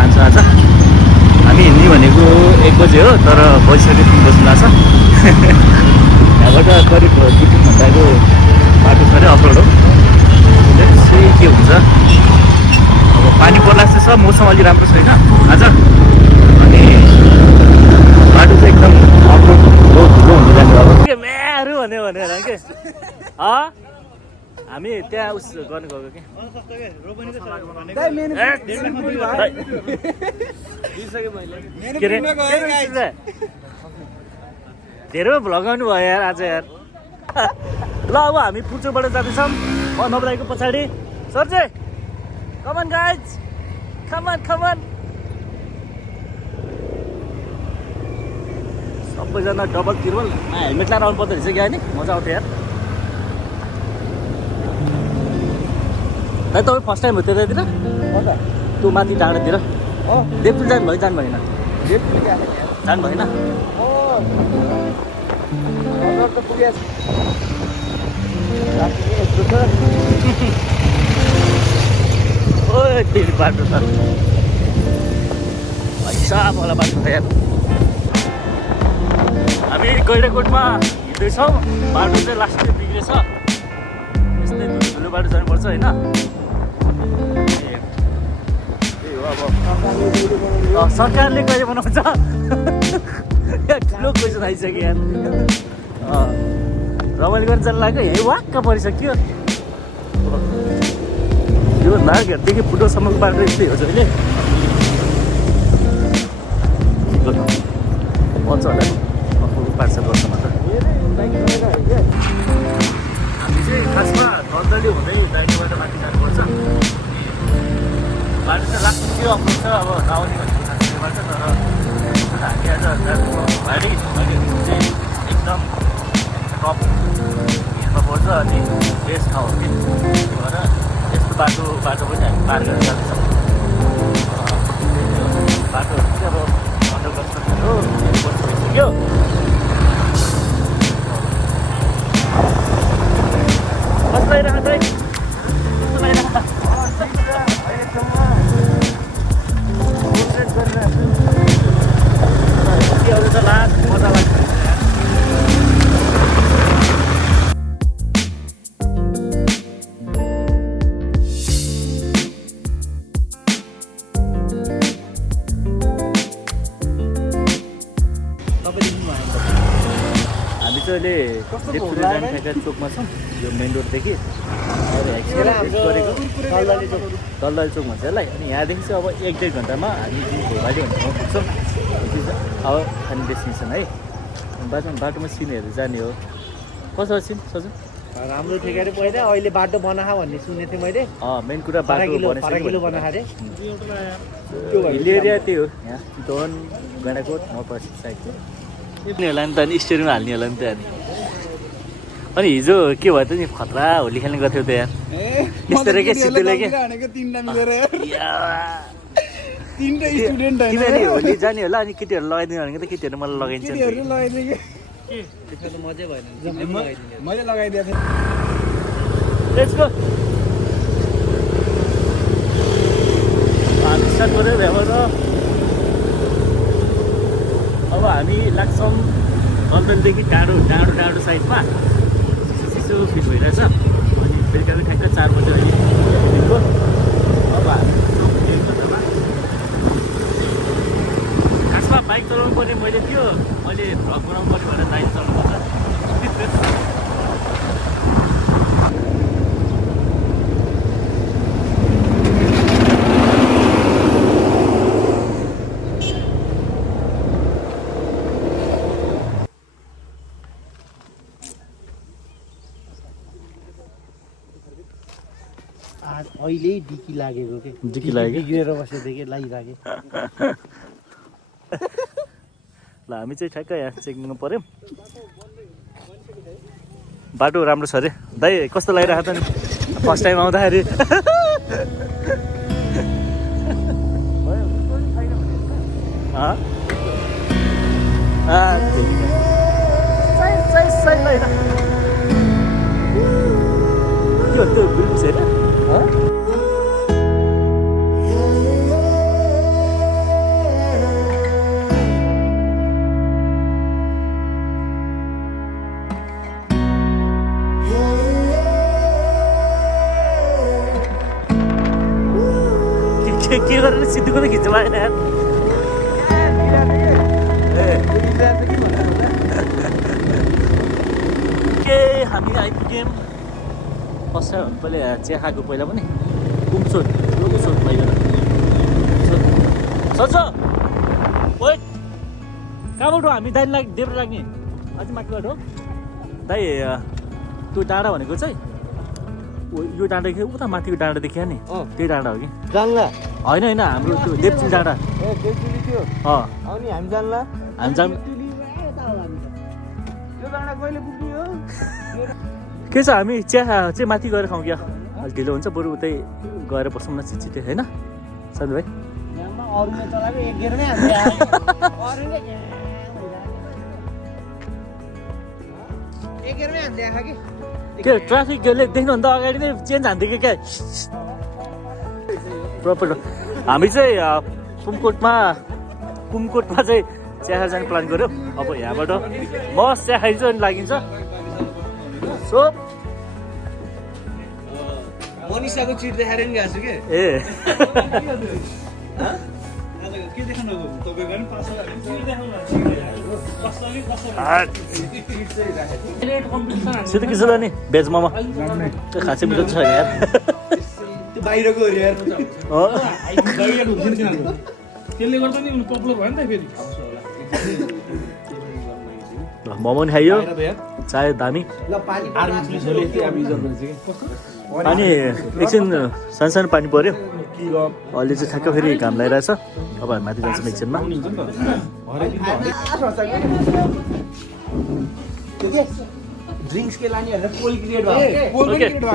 लान्छ आज। हामी हिँड्ने भनेको 1 बजे हो, तर बजिसक्यो 3 बज्नु लाग्छ। यहाँबाट करिब 2-3 घन्टाको बाटो छ अरे, अफरोड हो। चाहिँ के हुन्छ अब, पानी पर्ला जस्तो छ, मौसम अलि राम्रो छैन आज। अनि बाटो चाहिँ एकदम अफरोड बहुत ढिलो हुँदै जान्छ अब। के म्याहरू भन्यो भनेर के हामी त्यहाँ उस गर्नु गएको कि के अरे धेरै भ्लगाउनु भयो यार आज यार। ल अब हामी पुल्चोकबाट जाँदैछौँ नबराईको पछाडि। सर्जे कमन गाइज, कमन कमन। सबैजना डबल तिर्बल हेलमेट लाएर आउनु पर्दो रहेछ क्या नि, मजा आउँथ्यो यार। दाइ तपाईँ फर्स्ट टाइम हो त्यतातिर? त्यो माथि डाँडातिर देवपुर जानु भयो, जानु भएन? जानु भएन? फेरि बाटो छ पैसा मलाई बाटो छ यार। हामी गैँडाकोटमा हिँड्दैछौँ, बाटो चाहिँ लास्टै बिग्रेछ। यस्तै ठुलो बाटो जानुपर्छ होइन। त्यही हो अब, सरकारले कहिले बनाउँछ ठुलो क्वेसन आइसक्यो यार। रमाइलो गर्न जानु लाग्यो, यही वाक्क परिसक्यो। यो नागहरूदेखि फुटोसम्मको बाटो यस्तै हो जहिले मजा होला पार्छ वर्षमा त। हामी चाहिँ खासमा दलदली हुँदै दाइकोबाट माथि जानुपर्छ। बाटो चाहिँ लास्टतिर अप्रोच छ, अब नआउने भनेको खासबाट। तर हामी आज जानुको भारी चाहिँ एकदम टप हिँड्न पर्छ अनि बेस्ट ठाउँ हो कि। त्यही भएर यस्तो बाटो पनि हामी पार गरेर जाँदैछौँ। बाटोहरू चाहिँ अब अन्डर कन्स्ट्रक्सन हो, भइसक्यो। कस्तो लागिरहेको चाहिँ, कस्तो लागिरहेको त लास्ट मजा लाग्छ। अहिले देवपुर जाने ठ्याक्कै चोकमा छौँ, यो मेन रोडदेखि गरेको दलदली चोक भन्छ यसलाई। अनि यहाँदेखि चाहिँ अब 1-1.5 घन्टामा हामी घोबाली भन्ने ठाउँ पुग्छौँ। अब खाने डेस्टिनेसन है। बाटोमा सिनहरू जाने हो। कसो सिन सजु राम्रो थियो क्या अरे पहिला, अहिले बाटो बनाहा भन्ने सुनेको थिएँ मैले। मेन कुरा बाटो बनाहा अरे। हिल एरिया त्यही हो, यहाँ चितवन गैँडाकोट नौपश्चिम साइडको यिनीहरूलाई नि त अनि स्टेडियममा हाल्ने होला नि त। अनि हिजो के भयो त नि, खतरा होली खेल्ने गर्थ्यो त यार। यस्तो के सिद्धुले के तिमीहरूले होली जाने होला, अनि केटीहरू लगाइदिनु भनेको त केटीहरू मलाई लगाइदिन्छ। मजै भएन, मैले लगाइदिएको थिएँ। अब हामी लाग्छौँ दलदलीदेखि टाढो साइडमा। चिसो फिल भइरहेछ। अनि बेलुका ठ्याक्कै 4 बजे अहिले दिनको। अब हामी 1 घन्टामा खासमा बाइक चलाउनु पर्ने मैले थियो, अहिले भ्लग बनाउनु पर्ने भनेर बाइक चलाउनु पर्छ। अहिले डिकी लागेको के डिकी लाग्यो, बिग्रेर बसेदेखि लागिराखेँ। ल हामी चाहिँ ठ्याक्कै यहाँ चेकिङमा पऱ्यौँ। बाटो राम्रो छ अरे। दाइ कस्तो लागिरहेको त नि फर्स्ट टाइम आउँदाखेरि? त्यो बिल्कुल छैन। गरेर सिद्धीको त खिच्नु भएन यार के हामी आइपुग्यौँ फर्स्ट टाइम पहिले चिया खाएको पहिला पनि कुमसोट भइगयो सोच वेट कहाँबाट हो हामी दाइले देब्रे लाग्ने अझै माथिबाट हो दाइ त्यो डाँडा भनेको चाहिँ यो डाँडा कि उता माथिको डाँडा देखियो नि त्यही डाँडा हो कि जान्ला होइन होइन हाम्रो त्यो देवचुल डाँडा देवचुली थियो अनि हामी जान्ला हामी जान त्यो डाँडा कहिले पुग्ने हो के छ हामी चिया चाहिँ माथि गएर खाउँ क्या अलिक ढिलो हुन्छ बरु उतै गएर बसौँ न छिटो होइन साधु भाइ अरूले चलाएको एक गेरमै हाल्छ एक गेरमै हाल्छ कि के ट्राफिकले देख्नुभन्दा अगाडि नै चेन्ज हान्थ्यो कि क्या प्रपर हामी चाहिँ कुमकोटमा चाहिँ चिया खाएर जाने प्लान गऱ्यो अब यहाँबाट मस्त चिया खाइन्छ अनि लागिन्छ सो मनिषाको चिट देखाएर नि गएको छु के ए के देखाउनु तपाईँको पनि पास सिधै किसो नि भेज मोमो त्यो खासै मिठो छैन यार त्यो बाहिरको हो यार त्यसले गर्दा नि पपुलर भयो नि त फेरि मोमो नि खाइयो चाय दामी ल पानी आर्मी पुलिसहरूले यति अब इज्जत गर्छ कि अनि एकछिन सानो पानी पऱ्यो अहिले चाहिँ ठ्याक्क फेरि घाम लगाइरहेछ अब हामी माथि जान्छौँ एकछिनमा ड्रिङ्क्स के लाने भनेर कोल्ड क्रिएट भएको ओके ल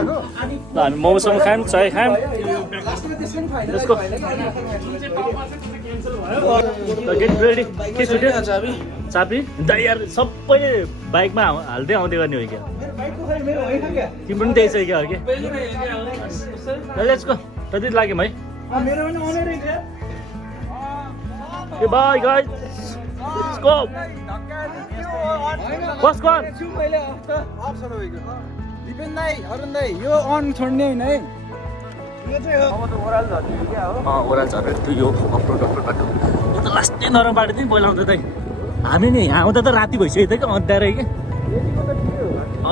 हामी मोमोसँग खायौँ चाय खायौँ त्यसको गेट रेडी के छुट्यो चाबी दाइ यार सबै बाइकमा हाल्दै आउँदै गर्ने हो क्या तिम्रो पनि त्यही छ क्या हो कि लेट्स गो त्यति लाग्यो है ए बाई गाइस लेट्स गो बस गन दिपेन दाइ अरुण दाइ यो अन छोड्ने होइन है यो चाहिँ हो अब त ओराल झर्ने क्या हो ओह्रालो झरेर त्यो यो अफरोड बाटो यो त लास्टै नरम बाटो थियो पहिला आउँदा दाइ हामी नि यहाँ आउँदा त राति भइसक्यो थियो कि अँध्यारो कि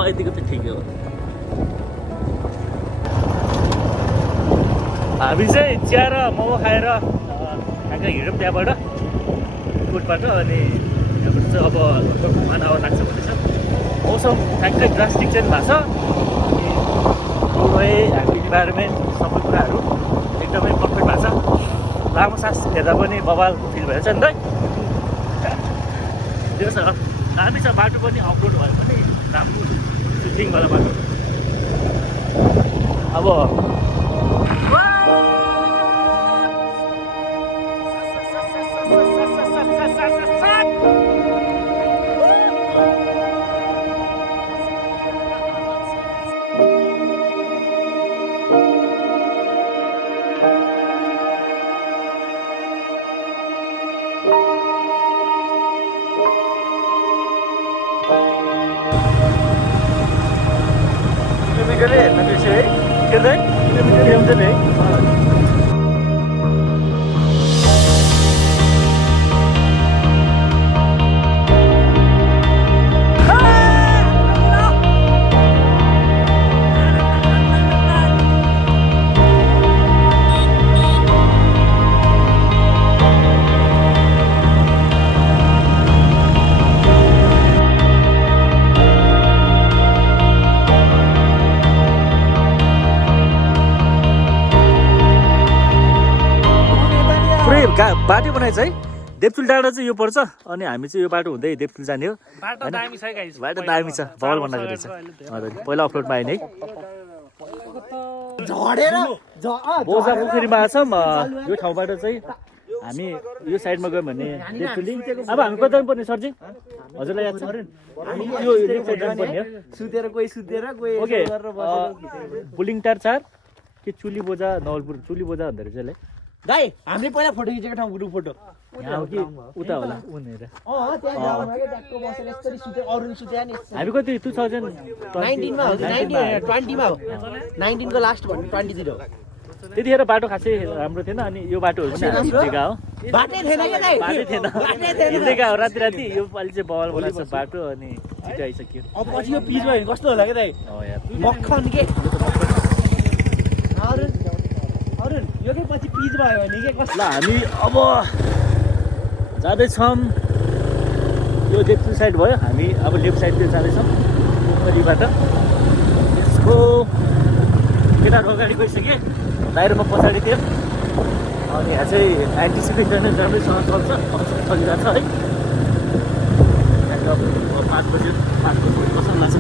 यतिको त ठिकै हो हामी चाहिँ चिया र मोमो खाएर ठ्याक्कै हिँड्यौँ त्यहाँबाट कोटबाट अनि त्यहाँबाट चाहिँ अब लगभग 1 आवर लाग्छ भन्दैछ मौसम ठ्याक्कै ड्रास्टिक चेन्ज भएको छ अनि रोडवे हाम्रो इन्भाइरोमेन्ट सबै कुराहरू एकदमै पर्फेक्ट भएको छ लामो सास हेर्दा पनि बवाल फिल भइरहेछ नि त त्यो छ दामी छ बाटो पनि अफरोड भए पनि राम्रो सुटिङवाला बाटो अब बाटो बनाएछ है देवचुल डाँडा चाहिँ यो पर्छ अनि हामी चाहिँ यो बाटो हुँदै देवचुल जाने हो बाटो दामी छ गाइस बाटो दामी छ बवाल बनाएको रहेछ पहिला अफरोडमा आएन है झडेर बोजा पोखरीमा छौँ यो ठाउँबाट चाहिँ हामी यो साइडमा गयौँ भने देवचुली अब हामी कता पर्ने सरजी हजुरलाई याद छ यो लेफ्ट साइड जानुपर्ने हो सुतेर कोही सुतेर कोही ओके बुलिङटार 4 के चुली बोजा नवलपुर चुली बोजा भन्दो रहेछ यसलाई दाइ हामीले पहिला फोटो खिचेको ठाउँ ग्रुप फोटो यहाँ हो कि उता होला उनीहरू त्यहाँ जाऊँ के ट्याक्को बसेर यसरी सुते अरुण सुते नि हामी कति 2019 मा हो 20 मा हो 19 को लास्ट भन्नु 20 तिर हो त्यतिखेर बाटो खासै राम्रो थिएन अनि यो बाटोहरू पनि हामी हिँडेका हो बाटै थिएन के दाइ? बाटै थिएन हिँडेका हो राति राति यो पालि चाहिँ बवाल बनाएको छ बाटो अनि छिटो आइसक्यो अब पछि यो पिच भयो भने कस्तो होला के दाइ? हो यार मक्खन के अरुण अरुण यो के पछि पिच भयो भने के कस्तो? ल हामी अब जाँदैछौँ यो देब्सु साइड भयो हामी अब लेफ्ट साइडतिर जाँदैछौँ पोखरीबाट यसको केटाहरू अगाडि गइसकेँ दाइरोमा पछाडि थियो अनि यहाँ चाहिँ एन्टिसिपेसन राम्रैसँग चल्छ चलिरहेको छ है यहाँको अब 5 बजी कसरी लाग्छ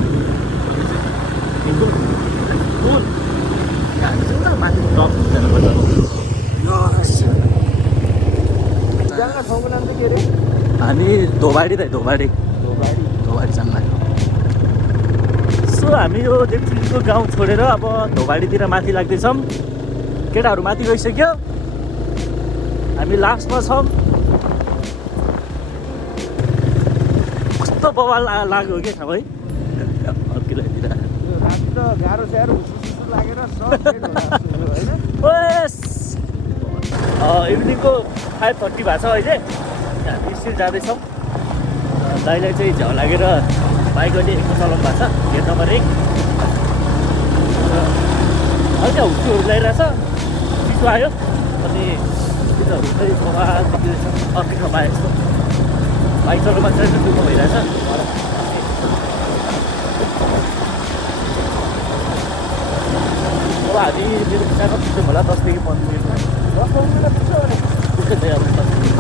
हामी चाहिँ उता माथि टप जानुपर्छ जग्गा ठाउँको नाम चाहिँ के अरे? हामी धोबाडी धोबाडी जान लाग्यो सो हामी यो देब्चुलीको गाउँ छोडेर अब धोबाडीतिर माथि लाग्दैछौँ केटाहरू माथि गइसक्यो हामी लास्टमा छौँ कस्तो बवाल लाग्यो के थाहा है अर्किलाइतिर यो राति त गाह्रो स्याह्रो सुसु लागेर सब सेट होला जस्तो होइन? बस इभिनिङको 5:30 भएको छ अहिले हामी स्टिल जाँदैछौँ दाइलाई चाहिँ झ्याउ लागेर बाइक अहिले एकको चलाउनु भएको छ गेट नम्बर 1 हल्का हुस्सुहरू लगाइरहेछ चिसो आयो अनि चिजहरू चाहिँ बवाल देखिँदैछ अर्कै ठाउँमा आयो यस्तो बाइक चलाउनु मात्रै दुःख भइरहेछ अब हामी मेरो पिछा कति पुग्छौँ होला 10 देखि 15 मिनटमा 10 मिनट पुग्छ भने पुग्छ चाहिँ अब 10 मिनट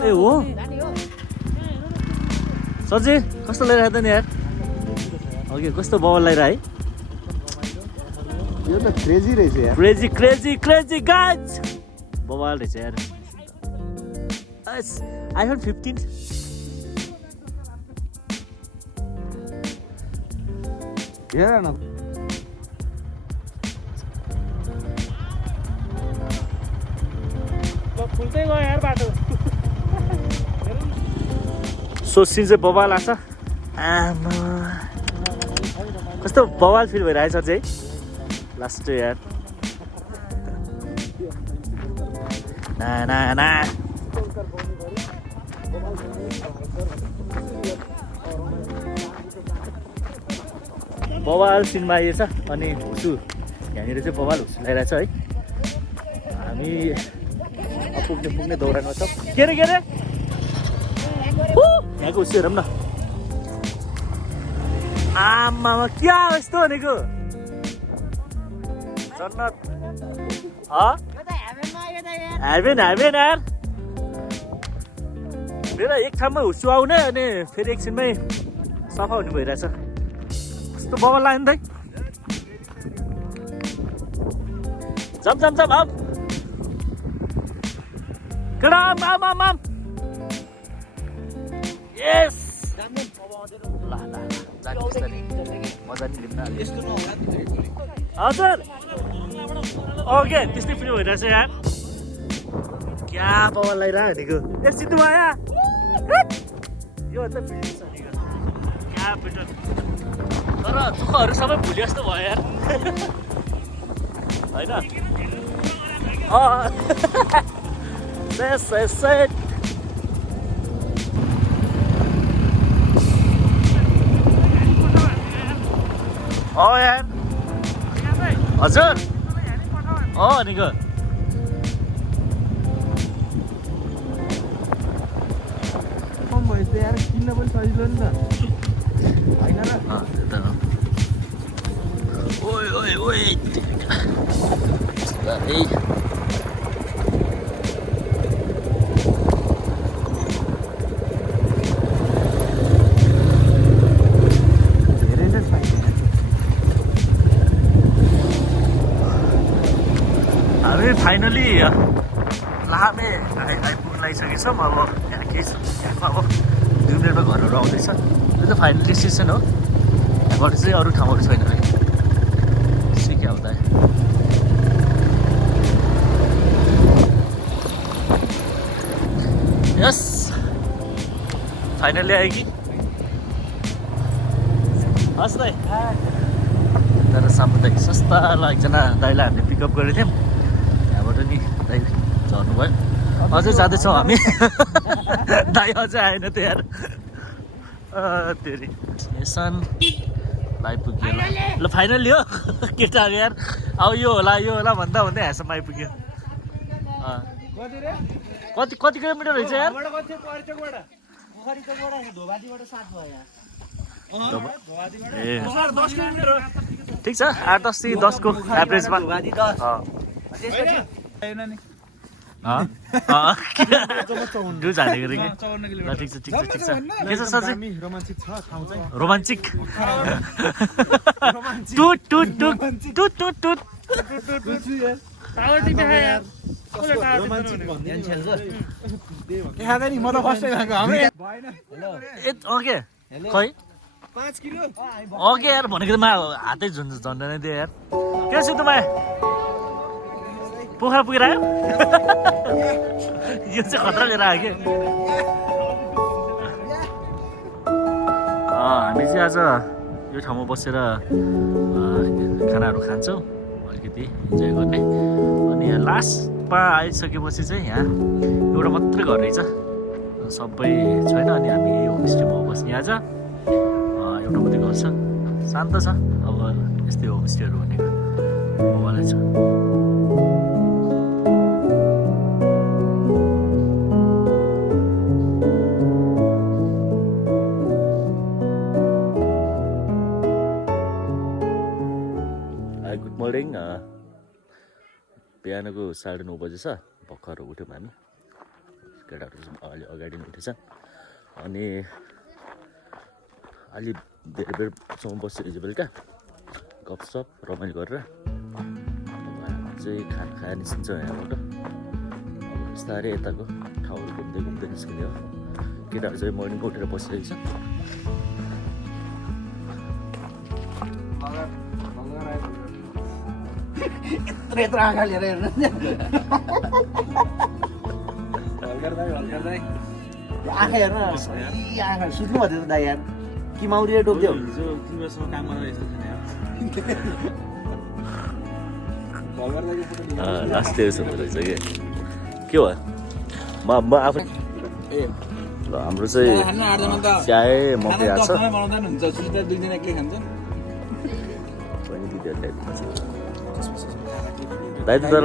ए हो सजे कस्तो लगाइरहेको त नि यार ओके कस्तो बवाल लगाइरह है यो त क्रेजी रहेछ यार क्रेजी गाइज बवाल रहेछ यार iPhone 15 हेर न फुल्दै गयो यार बाटो सोच्ने चाहिँ बवाल आएको छ आमा कस्तो बवाल फिल भइरहेछ चाहिँ लास्ट यार ना बवाल सिनमा आइएछ अनि हुसु यहाँनिर चाहिँ बवाल हुसु लगाइरहेछ है हामी पुग्ने दौरानमा छ के अरे यहाँको हुसु हेरौँ न आमामा क्या हो यस्तो भनेको जन्नत हेभेन यार मेरो एक ठाउँमा हुस्सु आउने अनि फेरि एकछिनमै सफा हुने भइरहेछ कस्तो बवाल लाग्यो नि त जम अब केटा आम यस मजा नि लिम्न हजुर ओके त्यस्तै पनि भइरहेछ यार क्या बवाल लगाइरहेको भनेको ए सिद्धु आया यो त फिल्डिङ छ नि क्या बेटर तर दुःखहरू सबै भुले जस्तो भयो यार होइन सेट यार हजुर भनेको यस्तो यार किन्न पनि सजिलो नि त होइन र ओइ धेरै नै छ हामी फाइनली लामे आइपुग्न लागिसकेछौँ अब यहाँ केही छ यहाँको अब 2 मिनटमा घरहरू आउँदैछ यो त फाइनल डेस्टिनेसन हो यहाँबाट चाहिँ अरू ठाउँहरू छैन है त्यसै क्या हुँदा यस फाइनली आयो कि हस् दाइ तर सामुदायिक संस्थालाई एकजना दाइलाई हामीले पिकअप गरेको थियौँ त्यहाँबाट नि दाइ झर्नुभयो अझै जाँदैछौँ हामी दाइ अझै आएन त्यो यार तेरि स्टेसन आइपुग्यो ल फाइनली हो केटाहरू यार अब यो होला भन्दा भन्दै हाँसम्म आइपुग्यो कति किलोमिटर रहेछ यार ए ठिक छ 8-10 देखि 10 को एभरेजमा डुज हालेको रे ल ठिक छ के छ साँच्चै रोमान्टिक टुट टुट टुट टुट टुट टुट ओके खै 5 किलो अघि यार भनेको त मा हातै झन्डै दियो यार के छ तपाईँ पोखरा पुगेर आयो यो चाहिँ खतरा लिएर आयो कि हामी चाहिँ आज यो ठाउँमा बसेर खानाहरू खान्छौँ अलिकति इन्जोय गर्ने अनि यहाँ लास्टमा आइसकेपछि चाहिँ यहाँ एउटा मात्रै घर रहेछ सबै छैन अनि हामी यो होमस्टेमा बस्ने आज एउटा मात्रै घर छ शान्त छ अब यस्तै होमस्टेहरू भनेको मजाले छ गुड मर्निङ बिहानको 9:30 बजे छ भर्खर उठ्यौँ हामी केटाहरू अलि अगाडि नै उठेछ अनि अलि धेरै बेरसम्म बस्यो हिजो बेलुका गफसप रमाइलो गरेर चाहिँ खाना खाएर निस्किन्छ यहाँबाट बिस्तारै यताको ठाउँहरू घुम्दै निस्किने हो केटाहरू चाहिँ मर्निङको उठेर बसिरहेको छ यत्रो आँखा लिएर हेर्नु आँखा हेर्न आँखा सुत्नु भयो त दाइ यार कि माउरीले टोक्थ्यौ लास्ट रहेछ कि के भयो म आफै ल हाम्रो चाहिँ चियाए मकै आएको छ दाइ त तर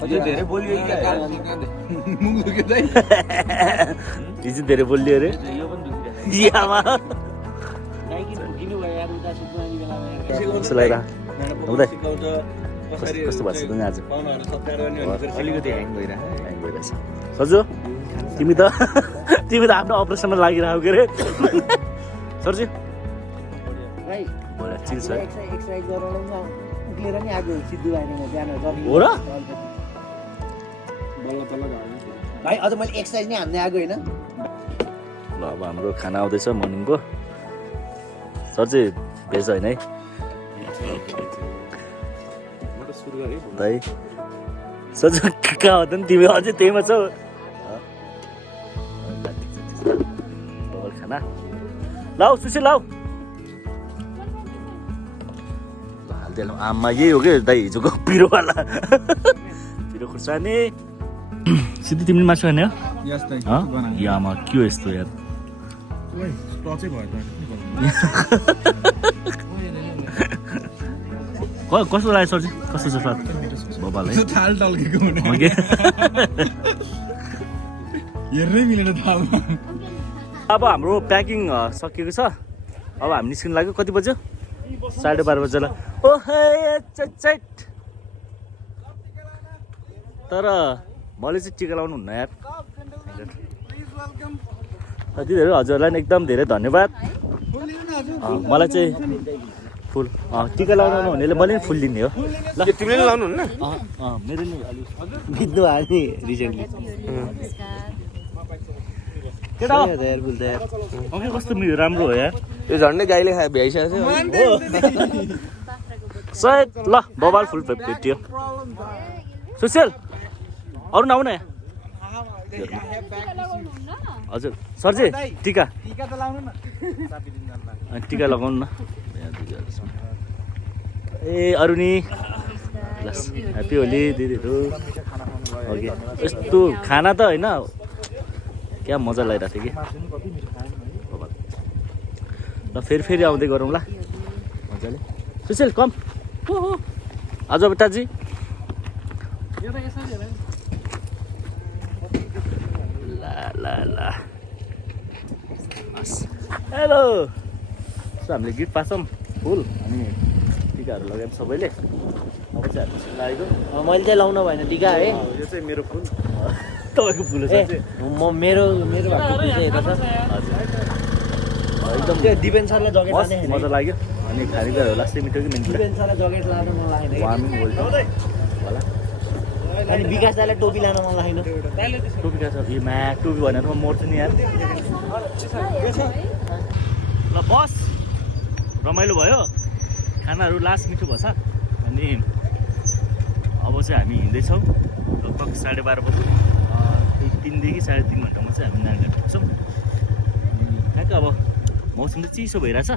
हिजो धेरै बोलियो अरे कस्तो भएको छ आज अलिकति ह्याङ भइरहेछ सजु तिमी त आफ्नो अपरेसनमा लागिरहेको के अरे सरजी चिल छ उक्लेर नि आएको सिद्धु आएन म बिहान हो र भाइ अझ मैले एक्सर्साइज नै हान्ने आएको होइन ल अब हाम्रो खाना आउँदैछ मर्निङको सर चाहिँ भेज होइन है दाइ सर कहाँ हो त नि तिमी अझै त्यहीमा छौ खाना लाउ सुसी लाउ हालिदिएलौँ आमा यही हो कि दाइ हिजोको पिरोवाला पिरो खुर्सानी सिधै तिमीले मासु खाने हो आमा के हो यस्तो यार कस्तो लाग्यो सरजी कस्तो छ स्वाद बबालाई अब हाम्रो प्याकिङ सकिएको छ अब हामी निस्किनु लाग्यो कति बज्यो 12:30 बजेला तर मैले चाहिँ टिका लाउनु हुन्न यार त्यति धेरै हजुरलाई नि एकदम धेरै धन्यवाद मलाई चाहिँ फुल टिका लाउनु हुनेले मैले फुल दिने हो ल तिमीले लाउनु हुन्न मेरो नि बित्नु भयो नि रिसेन्टली केटा कस्तो राम्रो हो यार यो झन्डै गाईले खाए भ्याइसकेको थियो सायद ल बबाल फुल भेटियो सुशील अरू नआउन हजुर सर चाहिँ टिका टिका त लाउनु न टिका लगाउनु न ए अरुणी ह्याप्पी होली दिदीहरू ओके यस्तो खाना त होइन क्या मजा लगाइरहेको थियो कि ल फेरि आउँदै गरौँ ल मजाले सुशील कम आज बेटाजी ल हेलो सो हामीले गिफ्ट पाछौँ फुल अनि टिकाहरू लगायौँ सबैले अब चाहिँ हामी लागेको मैले चाहिँ लाउनु भएन टिका है यो चाहिँ मेरो फुल तपाईँको फुल ए म मेरो भएको फुल चाहिँ यता छ एकदम त्यो दिपेन सरलाई जगेट लाने हैन मजा लाग्यो अनि खानेकुराहरू लास्टै मिठो कि मेन कुरा दिपेन सरलाई जगेट लान मन लागेन वार्मिङ भोल्ट होला अनि विकास दाइलाई टोपी लान मन लागेन टोपी छ यो म्या टोपी भनेर म मर्छु नि यार ल बस रमाइलो भयो खानाहरू लास्ट मिठो भएछ अनि अब चाहिँ हामी हिँड्दैछौँ लगभग 12:30 बजी 3 देखि 3.5 घन्टामा चाहिँ हामी नारायण घाट पुग्छौँ ठ्याक्क अब मौसम चाहिँ चिसो भइरहेछ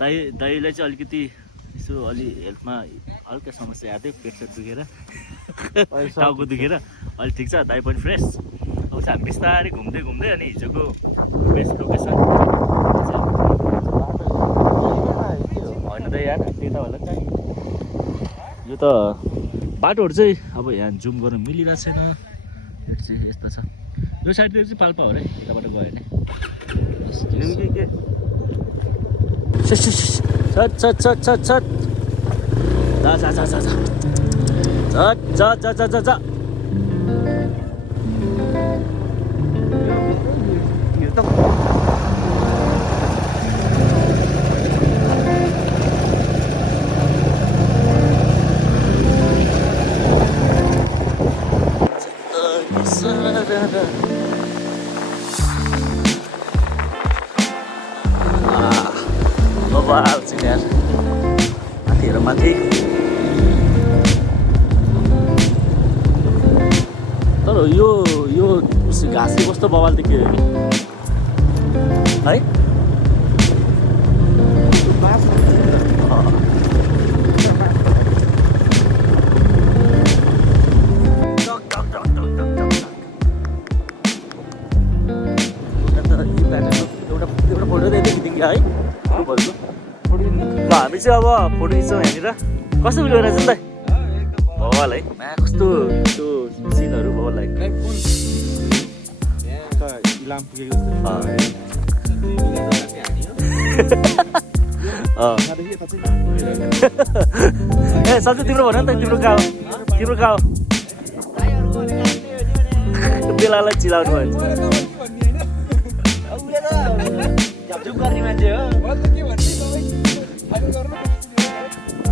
दाइलाई चाहिँ अलिकति यसो अलि हेल्थमा हल्का समस्या आएको थियो पेट दुखेर टाउको दुखेर अहिले ठिक छ दाइ पनि फ्रेस अब चाहिँ हामी बिस्तारै घुम्दै अनि हिजोको बेस्ट लोकेसन होइन त यार त्यता होला नि यो त बाटोहरू चाहिँ अब यहाँ जुम गर्नु मिलिरहेको छैन यो चाहिँ यस्तो छ यो साइडतिर चाहिँ पाल्पा हो र यताबाट गयो भने छट जा बबाल चाहिँ यार माथि माथि तर यो घाँसले कस्तो बबाल देखियो है एउटा फोटो दिइदिएको है ल हामी चाहिँ अब फोटो खिच्छौँ यहाँनिर कस्तो भिडियो रहेछ नि त भवाल है म्या कस्तो त्यो सिनहरू भवाल है ए सब्जी तिम्रो भन नि त तिम्रो कहाँ हो बेलालाई चिलाउनु भयो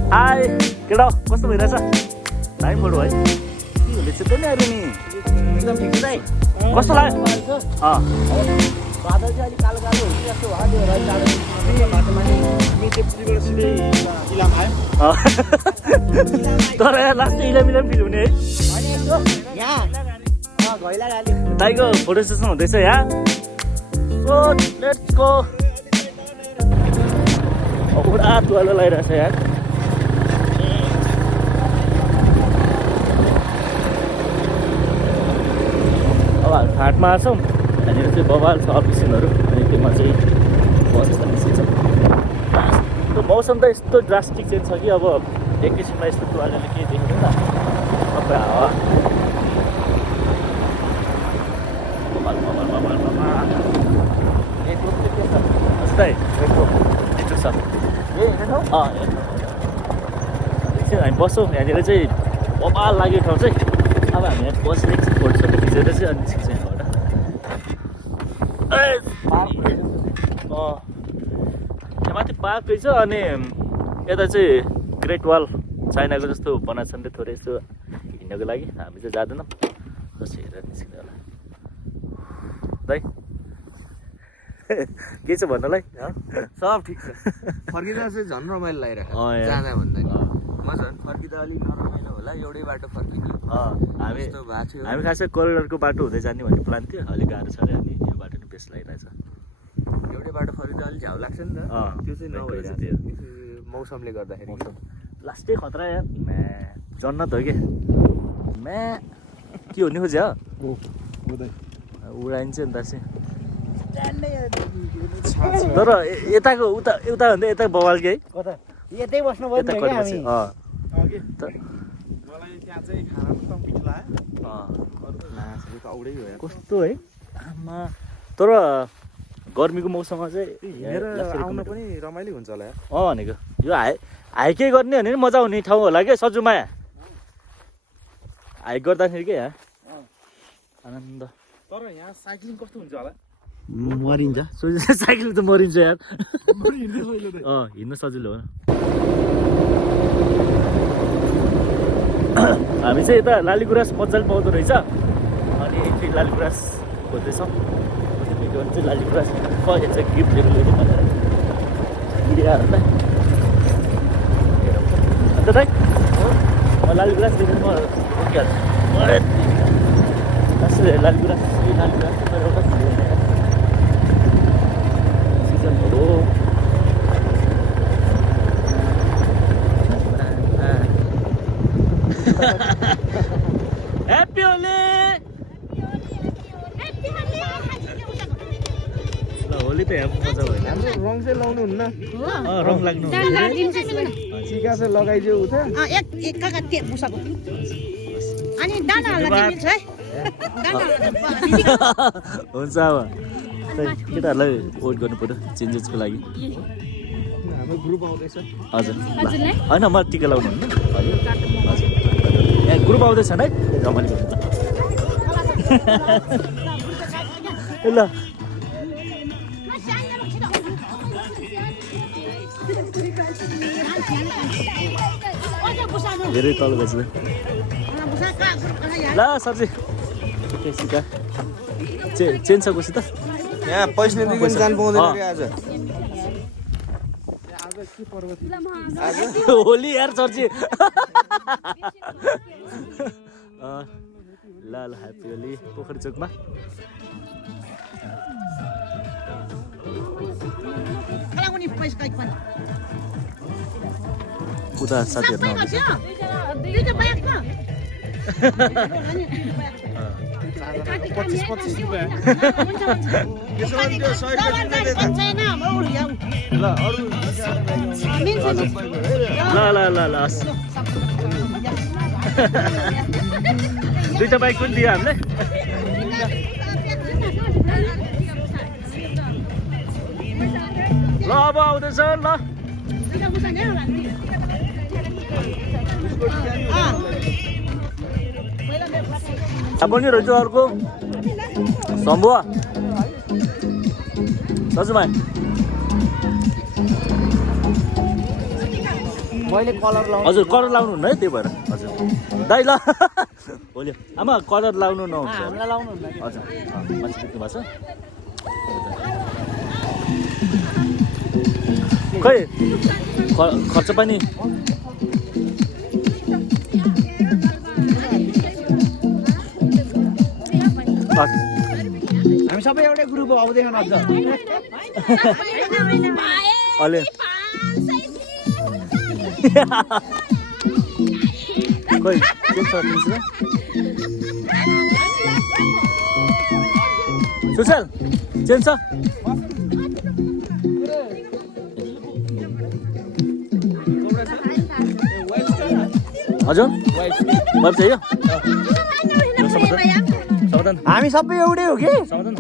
हाई केटा कस्तो भइरहेछ दामी फोटो है चित्त नि अहिले नि एकदम ठिक छ दाइ कस्तो लाग्यो बादल चाहिँ अलिक कालो कालो हुन्छ जस्तो भयो त्यो बाटोमा नि टेप्सीबाट सिधै इलाम आयो तर लास्ट इलाम फिल हुने है यहाँ घैला गाली दाइको फोटो सेसन हुँदैछ यहाँ सो लेट्स गो पुरा तुवालो लगाइरहेछ यार अब घाटमा आछौँ यहाँनिर चाहिँ बबाल छ अफिसनहरू अनि त्योमा चाहिँ बस यस्तो निस्किन्छ त्यो मौसम त यस्तो ड्रास्टिक चेन्ज छ कि अब एकैछिनमा यस्तो तुवालेले केही देख्दैन सबै हावा बबाल यस्तै छिटो छ एकछिन हामी बस्छौँ यहाँनिर चाहिँ बबाल लाग्यो ठाउँ चाहिँ अब हामी यहाँ बसेर एकछिन फोटोसोटो खिचेर चाहिँ अनि छिट्छ यहाँबाट यहाँ माथि पार्कै छ अनि यता चाहिँ ग्रेट वाल चाइनाको जस्तो बनाएको छ नि त थोरै यसो हिँड्नको लागि हामी चाहिँ जाँदैनौँ बस हेरेर निस्किँदै होला दाइ के छ भन्नलाई सब ठिक छ फर्किँदा चाहिँ झन् रमाइलो लागिरहेको जाँदा भन्दा झन् फर्किँदा अलिक नरमाइलो होला एउटै बाटो फर्किने हामी यस्तो भएको थियो हामी खासै कोरिडोरको बाटो हुँदै जाने भन्ने प्लान थियो अलिक गाह्रो छ अरे अनि यो बाटो नै बेस्ट लागिरहेछ एउटै बाटो फर्किँदा अलिक झ्याउ लाग्छ नि त त्यो चाहिँ नभइरहेको त्यो मौसमले गर्दाखेरि लास्टै खतरा यार म्या जन्नत हो कि म्या के हुने खोज्यो उडाइन्छ नि दासी तर यताको उता भन्दा यता बवाल कि है कता यतै बस्नु पर्यो यता नि कटेपछि हामी मलाई त्यहाँ चाहिँ खाना पनि मिठो लाग्यो कस्तो है आमा तर गर्मीको मौसममा चाहिँ हिँडेर आउन पनि रमाइलो हुन्छ होला भनेको यो हाइकै गर्ने भने नि मजा हुने ठाउँ होला क्या सजुमा हाइक गर्दाखेरि के यहाँ आनन्द तर यहाँ साइक्लिङ कस्तो हुन्छ होला मरिन्छ साइकल त मरिन्छ यार हिँड्न सजिलो हो हामी चाहिँ यता लालीगुराँस मजाले पाउँदो रहेछ अनि फेरि लालीगुराँस खोज्दैछौँ के भन्छ लालीगुराँस परेछ गिफ्टहरू लिएर भनेर अन्त दाइ म लालीगुराँस देखेर म रोकिहाल्छु लालीगुराँस एउटा सिजन हो ह्याप्पी होली ल होली त यहाँ मजा भयो हाम्रो रङ चाहिँ लाउनु हुन्न रङ लाग्नु टिका चाहिँ लगाइदियो उता हुन्छ अब केटाहरूलाई वेट गर्नु पऱ्यो चेन्जेसको लागि हाम्रो ग्रुप आउँदैछ हजुर होइन म टिका लाउनु हुन्न हजुर यहाँ ग्रुप आउँदैछ है रमाइलो गर्नु ल धेरै तल गएछ ल सरजी सिका चेन्ज छ कोसित यहाँ पैस्नेदेखि जानु पाउँदैन अरे आज होली यार सरजी ल ह्याप्पी होली पोखरी चोकमा उता साथीहरू ल दुईटा बाइक पनि दियो हामीले ल अब आउँदैछ ल पनि रहेछ अर्को सम्भुवा दाजुमा मैले कलर लाउनु हजुर कलर लाउनु हुन्न है त्यही भएर हजुर दाइ ल भोलि आमा कलर लाउनु नहुन्छ हामीलाई लाउनु हुन्न हजुर मान्छे देख्नु भएको छ खै खर्च पनि हामी सबै एउटै ग्रुप आउँदैन अझ अहिले खोइ के छ तिमीसँग सुशल चेन्ज छ हजुर वाइफ चाहियो समाधान हामी सबै एउटै हो कि समाधान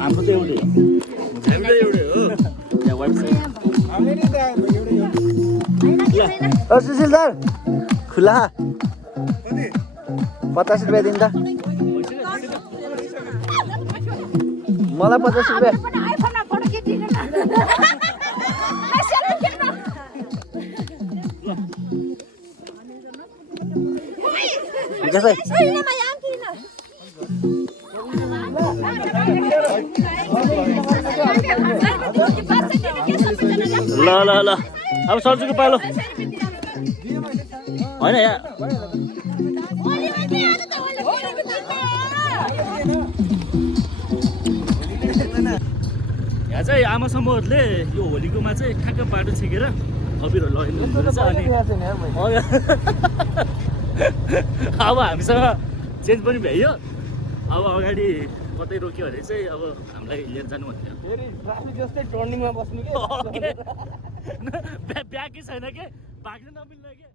हाम्रो त एउटै हो यहाँ वाइफ सुशील सर खुला 50 रुपियाँ दिनु त मलाई 50 रुपियाँ ल ल ल अब सर्जुको पालो होइन यहाँ यहाँ चाहिँ आमा समूहहरूले यो होलीकोमा चाहिँ ठ्याक्क बाटो छेकेर अबिरहरू लगाइदिनु रहेछ अनि अब हामीसँग चेन्ज पनि भ्याइयो अब अगाडि कतै रोक्यो भने चाहिँ अब हामीलाई लिएर जानु भन्थ्यो फेरि ट्राफिक जस्तै टर्निङमा बस्नु के ब्यागै छैन के भाग्न नमिल्ने के